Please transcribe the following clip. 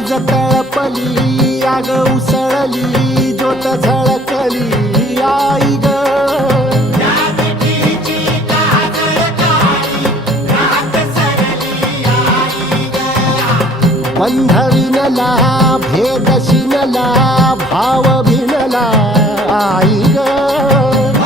वीज तळपली आग उसळली ज्योत झळकली आई ग बंध विनला भेद शिनला भाव भिनला आई ग